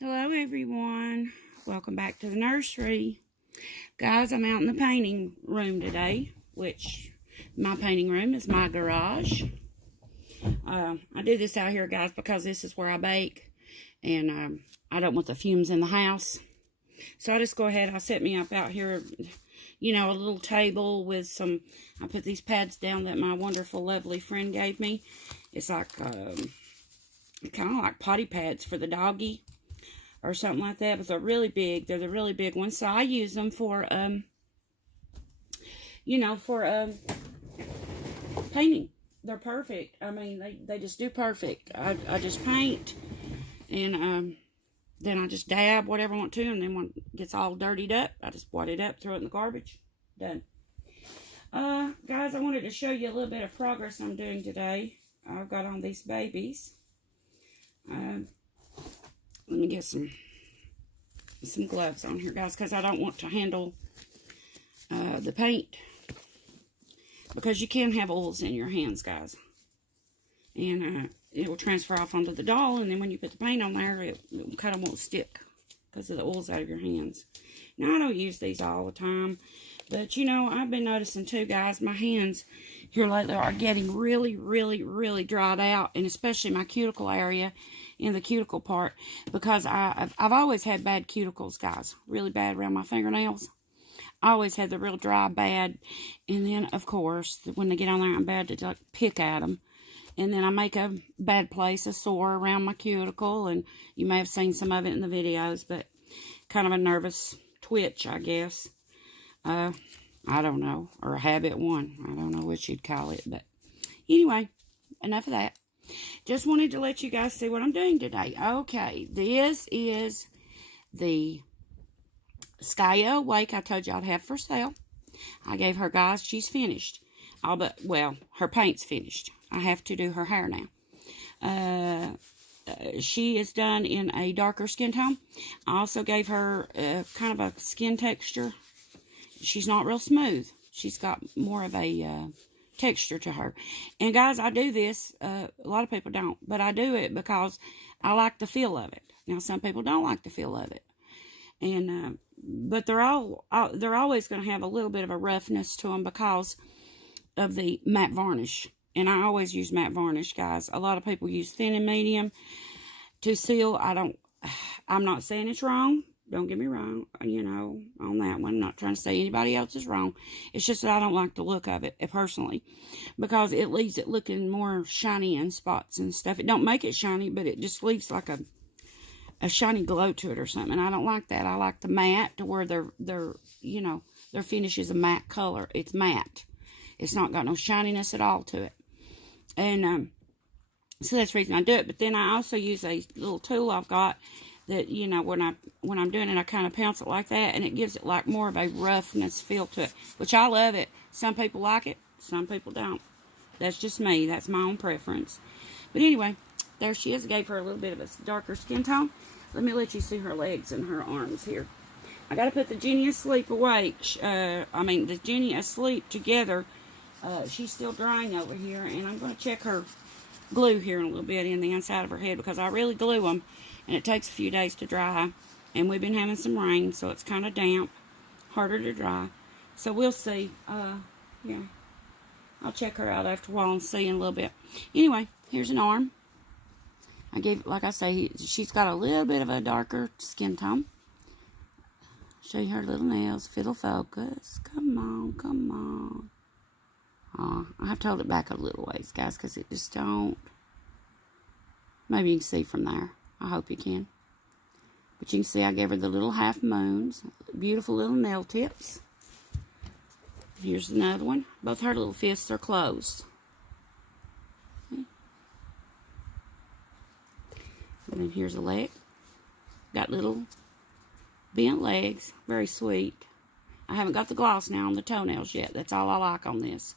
Hello everyone, welcome back to the nursery. Guys, I'm out in the painting room today, which my painting room is my garage. I do this out here, guys, because this is where I bake, and I don't want the fumes in the house. So I just go ahead, I set me up out here, a little table with some, I put these pads down that my wonderful, lovely friend gave me. It's like, kind of like potty pads for the doggy or something like that, but they're really big. They're the really big ones, so I use them for, painting. They're perfect. I mean, they just do perfect. I just paint, and then I just dab whatever I want to, and then when it gets all dirtied up, I just wad it up, throw it in the garbage. Done. Guys, I wanted to show you a little bit of progress I'm doing today. I've got on these babies. Let me get some gloves on here, guys, because I don't want to handle the paint, because you can have oils in your hands, guys, and it will transfer off onto the doll, and then when you put the paint on there, it kind of won't stick because of the oils out of your hands. Now, I don't use these all the time, but I've been noticing too, guys, my hands here lately are getting really, really, really dried out, and especially my cuticle area, in the cuticle part, because I've always had bad cuticles, guys, really bad around my fingernails. I always had the real dry, bad, and then, of course, when they get on there, I'm bad to like pick at them, and then I make a bad place, a sore around my cuticle, and you may have seen some of it in the videos, but kind of a nervous twitch, I guess. I don't know, or a habit one. I don't know what you'd call it, but anyway, enough of that. Just wanted to let you guys see what I'm doing today. Okay, this is the Skya Wake I told you I'd have for sale. I gave her, guys, she's finished. Her paint's finished. I have to do her hair now. She is done in a darker skin tone. I also gave her kind of a skin texture. She's not real smooth. She's got more of a texture to her. And guys, I do this, a lot of people don't, but I do it because I like the feel of it. Now, some people don't like the feel of it, and but they're always going to have a little bit of a roughness to them because of the matte varnish. And I always use matte varnish, guys. A lot of people use thin and medium to seal. I'm not saying it's wrong. Don't get me wrong, on that one. I'm not trying to say anybody else is wrong. It's just that I don't like the look of it, personally, because it leaves it looking more shiny in spots and stuff. It don't make it shiny, but it just leaves like a shiny glow to it or something. I don't like that. I like the matte, to where their finish is a matte color. It's matte. It's not got no shininess at all to it. And so that's the reason I do it. But then I also use a little tool I've got that, when I'm doing it, I kind of pounce it like that, and it gives it like more of a roughness feel to it, which I love it. Some people like it, some people don't. That's just me. That's my own preference. But anyway, there she is. I gave her a little bit of a darker skin tone. Let me let you see her legs and her arms here. I got to put the Jenny asleep awake. The Jenny asleep together. She's still drying over here, and I'm going to check her glue here in a little bit in the inside of her head, because I really glue them, and it takes a few days to dry, and we've been having some rain, so it's kind of damp, harder to dry, so we'll see. Yeah, I'll check her out after a while and see in a little bit. Anyway, here's an arm. I gave, like I say, she's got a little bit of a darker skin tone. Show you her little nails, if it'll focus. Come on, come on. I have to hold it back a little ways, guys, because it just don't. Maybe you can see from there. I hope you can. But you can see I gave her the little half moons. Beautiful little nail tips. Here's another one. Both her little fists are closed. Okay. And then here's a leg. Got little bent legs. Very sweet. I haven't got the gloss now on the toenails yet. That's all I like on this.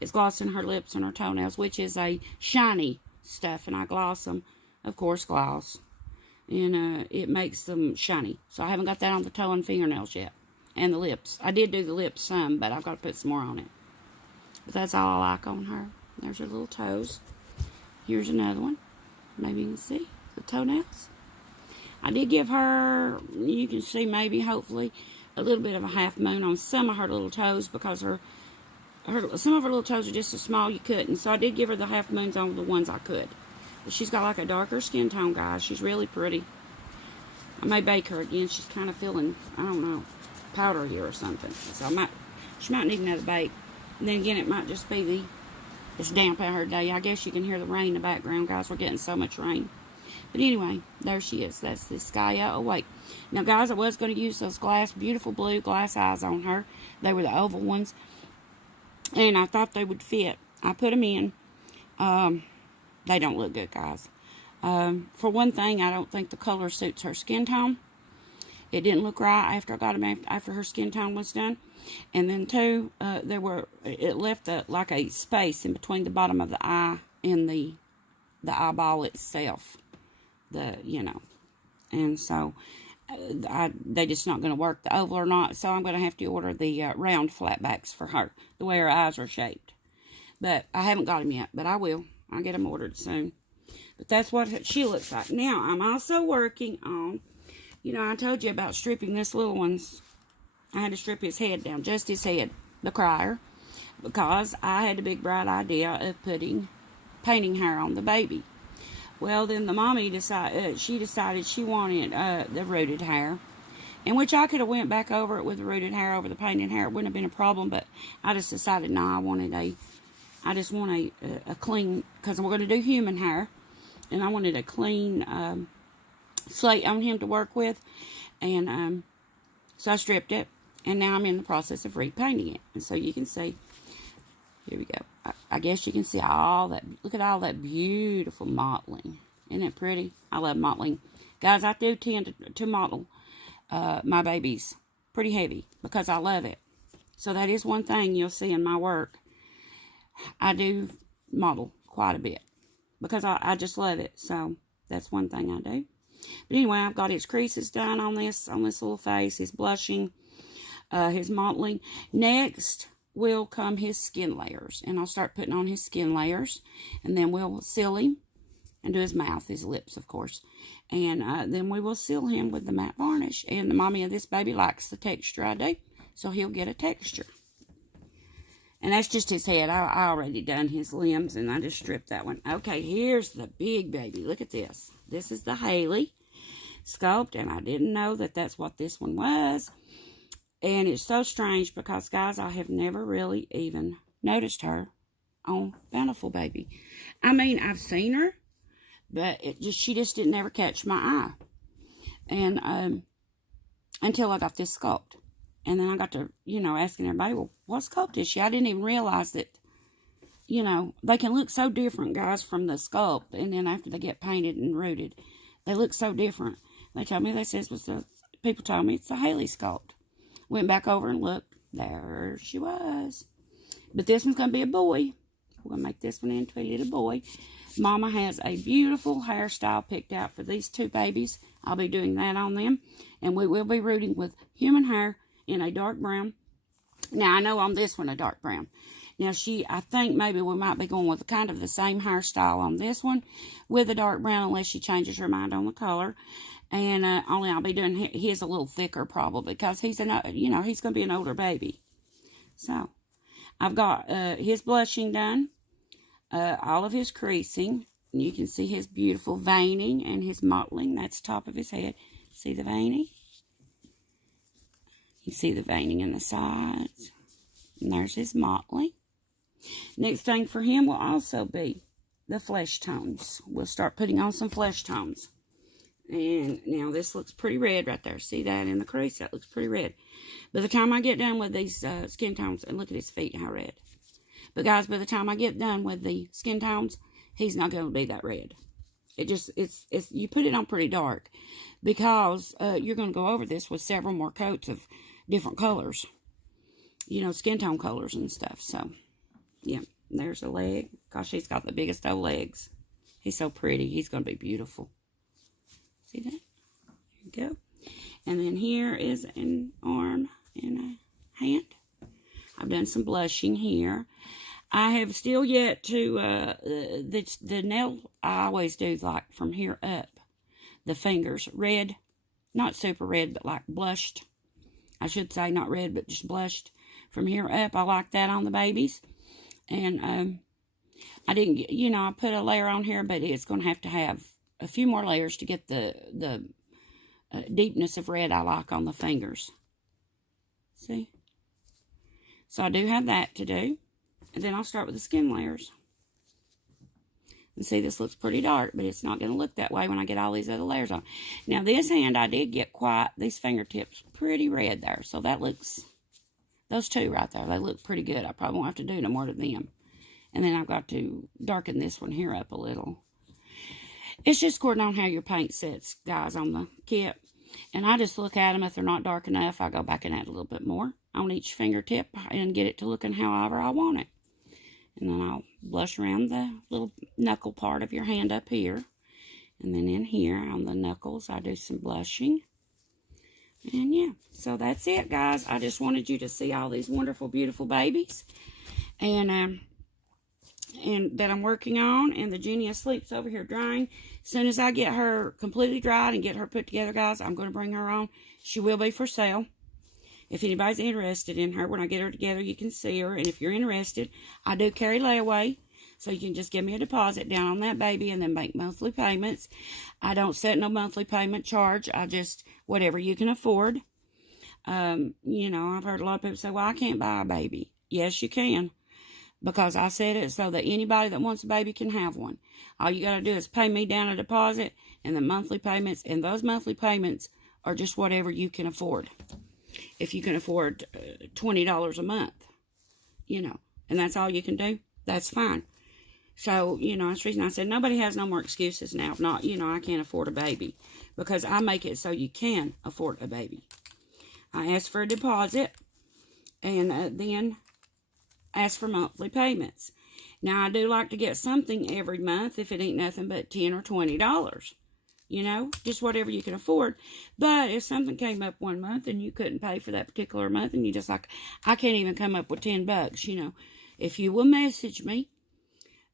It's glossing her lips and her toenails, which is a shiny stuff, and I gloss them, of course, gloss, and it makes them shiny. So I haven't got that on the toe and fingernails yet, and the lips. I did do the lips some, but I've got to put some more on it. But that's all I like on her. There's her little toes. Here's another one. Maybe you can see the toenails. I did give her, you can see maybe, hopefully, a little bit of a half moon on some of her little toes because some of her little toes are just so small you couldn't. So I did give her the half moons on the ones I could. But she's got like a darker skin tone, guys. She's really pretty. I may bake her again. She's kind of feeling, I don't know, powdery or something. So she might need another bake. And then again, it might just be it's damp out here today. I guess you can hear the rain in the background, guys. We're getting so much rain. But anyway, there she is. That's the Skya Awake. Now, guys, I was going to use those beautiful blue glass eyes on her. They were the oval ones. And I thought they would fit. I put them in. They don't look good, guys. For one thing, I don't think the color suits her skin tone. It didn't look right after I got them after her skin tone was done. And then two, it left like a space in between the bottom of the eye and the eyeball itself. And so they just not going to work, the oval or not. So I'm going to have to order the round flatbacks for her, the way her eyes are shaped. But I haven't got them yet, but I will. I'll get them ordered soon. But that's what she looks like. Now, I'm also working on, I told you about stripping this little one's. I had to strip his head down, just his head, the crier, because I had a big bright idea of painting hair on the baby. Well, then the mommy decided she wanted the rooted hair, in which I could have went back over it with the rooted hair over the painted hair. It wouldn't have been a problem, but I just decided, no, I just want a clean, because we're going to do human hair, and I wanted a clean slate on him to work with, and so I stripped it, and now I'm in the process of repainting it. And so you can see, here we go. I guess you can see all that. Look at all that beautiful mottling. Isn't it pretty? I love mottling. Guys, I do tend to mottle my babies pretty heavy because I love it. So that is one thing you'll see in my work. I do mottle quite a bit because I just love it. So that's one thing I do. But anyway, I've got his creases done on this little face, his blushing, his mottling. Next will come his skin layers, and I'll start putting on his skin layers, and then we'll seal him and do his mouth, his lips, of course, and then we will seal him with the matte varnish. And the mommy of this baby likes the texture I do, so he'll get a texture. And that's just his head. I already done his limbs, and I just stripped that one. Okay, here's the big baby. Look at this. This is the Haley sculpt, and I didn't know that that's what this one was. And it's so strange because, guys, I have never really even noticed her on Bountiful Baby. I mean, I've seen her, but she just didn't ever catch my eye. And until I got this sculpt. And then I got to, asking everybody, well, what sculpt is she? I didn't even realize that, they can look so different, guys, from the sculpt. And then after they get painted and rooted, they look so different. They told me, people told me it's a Haley sculpt. Went back over and looked. There she was. But this one's going to be a boy. We're going to make this one into a little boy. Mama has a beautiful hairstyle picked out for these two babies. I'll be doing that on them. And we will be rooting with human hair in a dark brown. Now, I know on this one a dark brown. Now, I think maybe we might be going with kind of the same hairstyle on this one with a dark brown, unless she changes her mind on the color. And only I'll be doing his a little thicker probably because he's he's going to be an older baby. So I've got his blushing done, all of his creasing. And you can see his beautiful veining and his mottling. That's the top of his head. See the veining? You see the veining in the sides. And there's his mottling. Next thing for him will also be the flesh tones. We'll start putting on some flesh tones. And now this looks pretty red right there. See that in the crease? That looks pretty red. By the time I get done with these skin tones, and look at his feet, how red. But guys, by the time I get done with the skin tones, he's not going to be that red. You put it on pretty dark because you're going to go over this with several more coats of different colors. Skin tone colors and stuff. So, yeah, there's a leg. Gosh, he's got the biggest old legs. He's so pretty. He's going to be beautiful. See that? There you go. And then here is an arm and a hand. I've done some blushing here. I have still yet to, the nail, I always do like from here up. the fingers red. Not super red, but like blushed. I should say not red, but just blushed from here up. I like that on the babies. And I didn't get, I put a layer on here, but it's going to have a few more layers to get the deepness of red I like on the fingers. See? So I do have that to do. And then I'll start with the skin layers. And see, this looks pretty dark, but it's not going to look that way when I get all these other layers on. Now, this hand, I did get these fingertips pretty red there. So that looks, those two right there, they look pretty good. I probably won't have to do no more to them. And then I've got to darken this one here up a little. It's just according on how your paint sets, guys, on the kit. And I just look at them. If they're not dark enough, I go back and add a little bit more on each fingertip and get it to looking however I want it. And then I'll blush around the little knuckle part of your hand up here. And then in here on the knuckles, I do some blushing. And yeah, so that's it, guys. I just wanted you to see all these wonderful, beautiful babies. And that I'm working on. And the Genia sleeps over here drying. As soon as I get her completely dried and get her put together, guys, I'm going to bring her on. She will be for sale. If anybody's interested in her, when I get her together, you can see her. And if you're interested, I do carry layaway. So you can just give me a deposit down on that baby and then make monthly payments. I don't set no monthly payment charge. I just, whatever you can afford. I've heard a lot of people say, well, I can't buy a baby. Yes, you can. Because I said it so that anybody that wants a baby can have one. All you got to do is pay me down a deposit and the monthly payments. And those monthly payments are just whatever you can afford. If you can afford $20 a month, and that's all you can do, that's fine. So, that's the reason I said nobody has no more excuses now. If not, I can't afford a baby. Because I make it so you can afford a baby. I ask for a deposit and then ask for monthly payments. Now, I do like to get something every month if it ain't nothing but $10 or $20. Just whatever you can afford. But if something came up one month and you couldn't pay for that particular month and you just like, I can't even come up with $10, if you will message me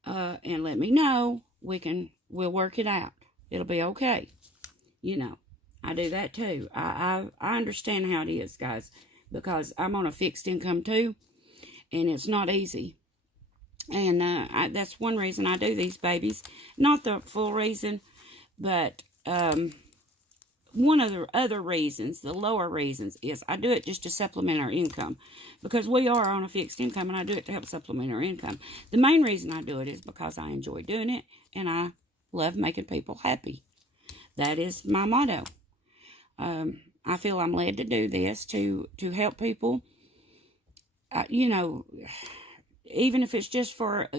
and let me know, we'll work it out. It'll be okay. I do that too. I understand how it is, guys, because I'm on a fixed income too, and it's not easy. And that's one reason I do these babies. Not the full reason, but one of the other reasons, the lower reasons, is I do it just to supplement our income. Because we are on a fixed income, and I do it to help supplement our income. The main reason I do it is because I enjoy doing it, and I love making people happy. That is my motto. I feel I'm led to do this to help people, even if it's just for, a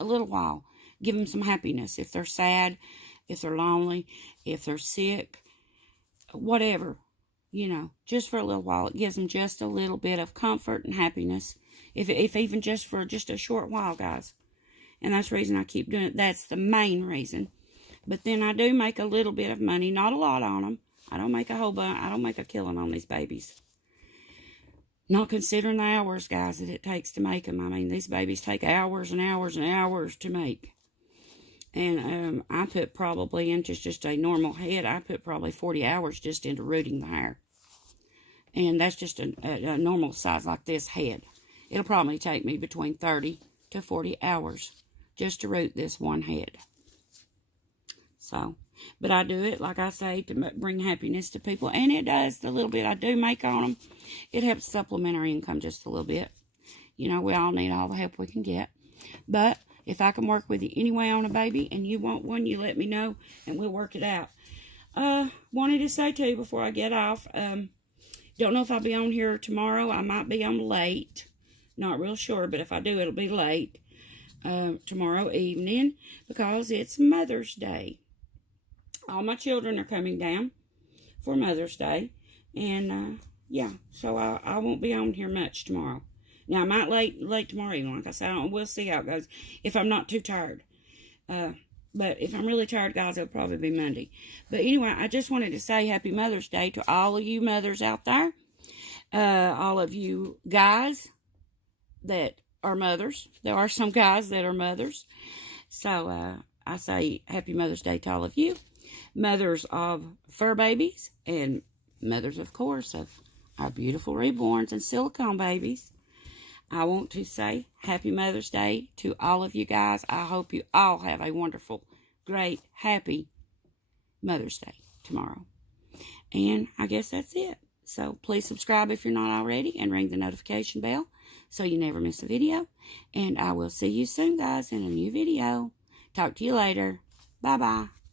little while. Give them some happiness. If they're sad, if they're lonely, if they're sick, whatever, just for a little while. It gives them just a little bit of comfort and happiness. If even just for just a short while, guys. And that's the reason I keep doing it. That's the main reason. But then I do make a little bit of money. Not a lot on them. I don't make a whole bunch. I don't make a killing on these babies. Not considering the hours, guys, that it takes to make them. I mean, these babies take hours and hours and hours to make. And I put probably into just a normal head, I put probably 40 hours just into rooting the hair. And that's just a normal size like this head. It'll probably take me between 30 to 40 hours just to root this one head. So, but I do it, like I say, to bring happiness to people. And it does, the little bit I do make on them, it helps supplement our income just a little bit. We all need all the help we can get. But if I can work with you anyway on a baby and you want one, you let me know and we'll work it out. Wanted to say too before I get off, don't know if I'll be on here tomorrow. I might be on late. Not real sure, but if I do, it'll be late tomorrow evening because it's Mother's Day. All my children are coming down for Mother's Day. And, yeah, so I won't be on here much tomorrow. Now, I might late tomorrow evening, like I said. We'll see how it goes if I'm not too tired. But if I'm really tired, guys, it'll probably be Monday. But anyway, I just wanted to say Happy Mother's Day to all of you mothers out there. All of you guys that are mothers. There are some guys that are mothers. So, I say Happy Mother's Day to all of you. mothers of fur babies, and mothers, of course, of our beautiful reborns and silicone babies. I want to say Happy Mother's Day to all of you guys. I hope you all have a wonderful, great, happy Mother's Day tomorrow. And I guess that's it. So please subscribe if you're not already, and ring the notification bell so you never miss a video. And I will see you soon, guys, in a new video. Talk to you later. Bye-bye.